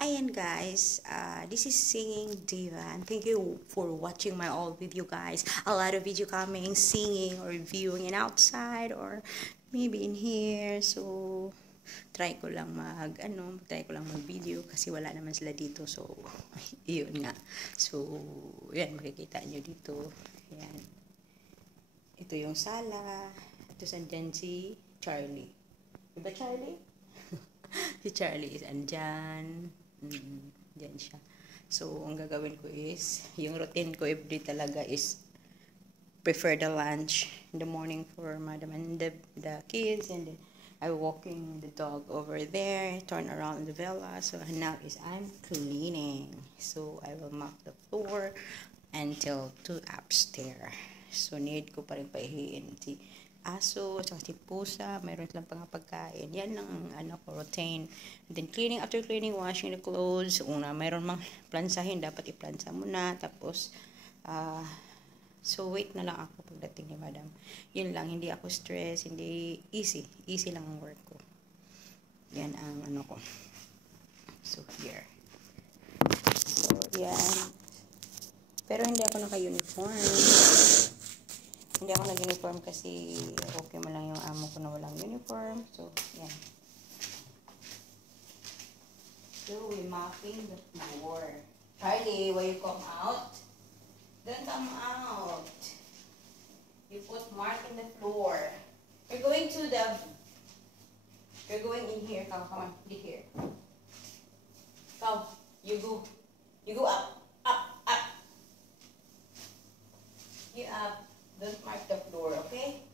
Ayan guys, this is Singing Diva and thank you for watching my old video guys. A lot of video coming, singing or viewing in outside or maybe in here. So, try ko lang mag video kasi wala naman sila dito. So, yun nga. So, yan, makikita nyo dito. Yan. Ito yung sala. Ito sandyan si Charlie. Diba Charlie? Si Charlie is andyan. Diyan siya. So, ang gagawin ko is, yung routine ko everyday talaga is prefer the lunch in the morning for madam and the kids, and then I walking the dog over there, turn around the villa. So, now is I'm cleaning. So, I will mop the floor until to upstairs. So, need ko pa rin paihiin si aso, at si pusa, mayroon silang pagkain. Yan ang routine. And then cleaning, after cleaning, washing the clothes. Una, mayroon mang plansahin, dapat iplansa muna. Tapos, so wait na lang ako pagdating ni madam. Yun lang, hindi ako stress, hindi easy. Easy lang ang work ko. Yan ang ko. So, here. So, yan. Pero hindi ako naka-uniform. Hindi ako nag-uniform kasi okay mo lang yung amo ko na walang uniform. So, yan. So, we're mopping the floor. Charlie, why you come out? Don't come out. You put mark in the floor. You're going in here. Come on. Be here. Come. You go. You go up. Up. You up. Don't mark the floor, okay?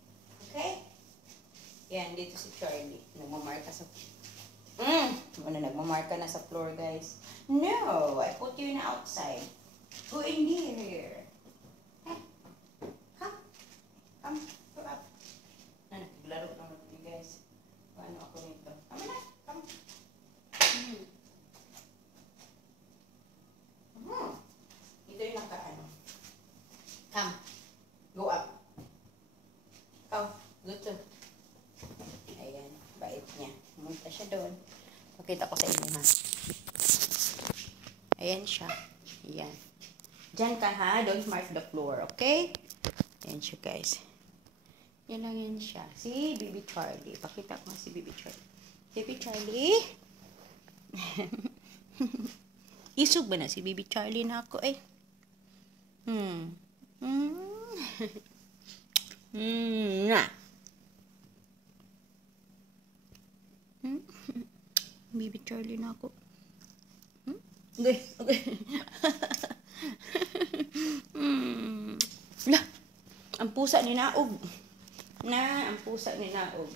Okay? Yan, dito si Charlie. Nagmamarka sa... nagmamarka na sa floor, guys. No! I put you in outside. Go in here. Hey. Come. Go up. Naglaro lang natin, guys. Paano ako nito? Come na. Come. Ito yung nakaano. Come. Go up. Oh, good to. Ayan, bait niya. Pumunta siya doon. Pakita ko sa inyo, ha. Ayan siya. Ayan. Diyan ka, ha. Don't mark the floor, okay? Ayan siya, guys. Yan lang yan siya. Si Baby Charlie. Pakita ko nga si Baby Charlie. Baby Charlie? Isog ba na si Baby Charlie na ako, eh? Baby Charlie na ako. Okay. Lah, ang pusa ni Naog. Ang pusa ni Naog.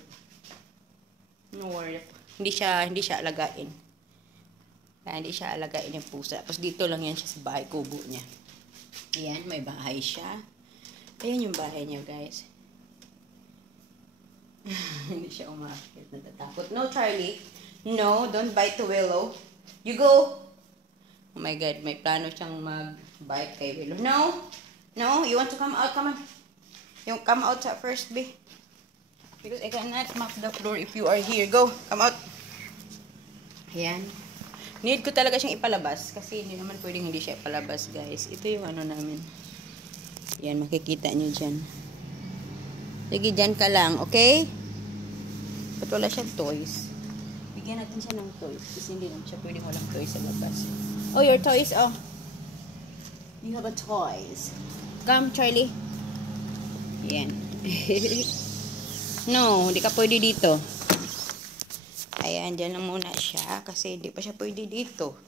No worry. Hindi siya alagain. Hindi siya alagain yung pusa. Tapos dito lang yan siya sa bahay kubo niya. Ayan, may bahay siya. Ayan yung bahay niya, guys. Hindi siya umakit. Natatakot. No, Charlie. No, don't bite the willow. You go. Oh my God, may plano siyang mag-bite kay willow. No, you want to come out? Come on. You come out first, be. Because I cannot mop the floor if you are here. Go, come out. Ayan. Need ko talaga siyang ipalabas kasi hindi naman pwedeng hindi siya ipalabas, guys. Ito yung namin. Yan, makikita nyo dyan. Sige, dyan ka lang, okay? Ba't wala siyang toys? Bigyan natin siya ng toys. Kasi hindi naman siya pwedeng walang toys sa labas. Oh, your toys, oh. You have a toys. Come, Charlie. Yan. No, hindi ka pwede dito. Ayan, dyan lang muna siya. Kasi hindi pa siya pwede dito.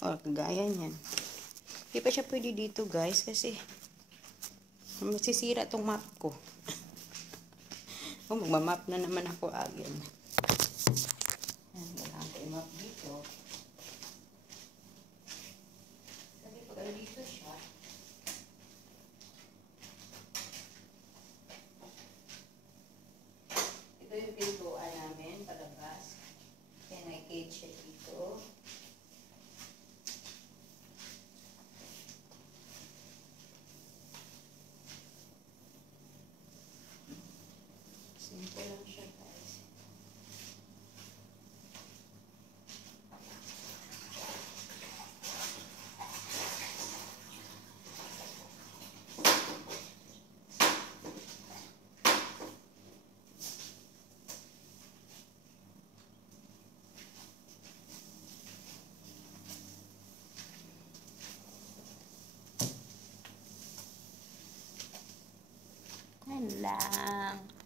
O, kagaya niyan. Hindi pa siya pwede dito, guys. Kasi masisira tong map ko. Magmamap na naman ako agad. Kailangan ko i-map dito. Kasi pag dito siya, ito yung pintuan namin, palabas. Kaya may cage siya dito. Simple lang siya, guys. lang.